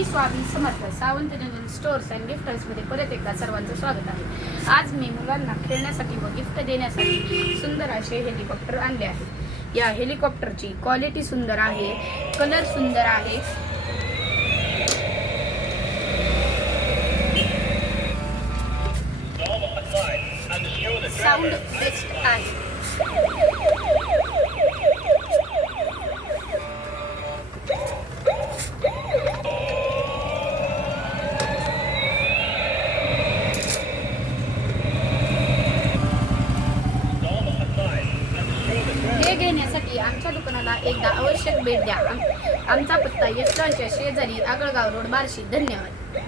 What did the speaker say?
Shri Swami Samarth Sawant general stores and gift हाऊसमध्ये परत एकदा सर्वांचं स्वागत आहे। आज मी मुलांना खेळण्यासाठी व गिफ्ट देण्यासाठी सुंदर असे हेलिकॉप्टर आणले आहे। या हेलिकॉप्टरची क्वालिटी सुंदर आहे, कलर सुंदर आहे, साऊंड बेस्ट आहे। हे घेण्यासाठी आमच्या दुकानाला एकदा आवश्यक भेट द्या। आमचा पत्ता यशवंतच्या शेजारी आगळगाव रोड, बार्शी। धन्यवाद।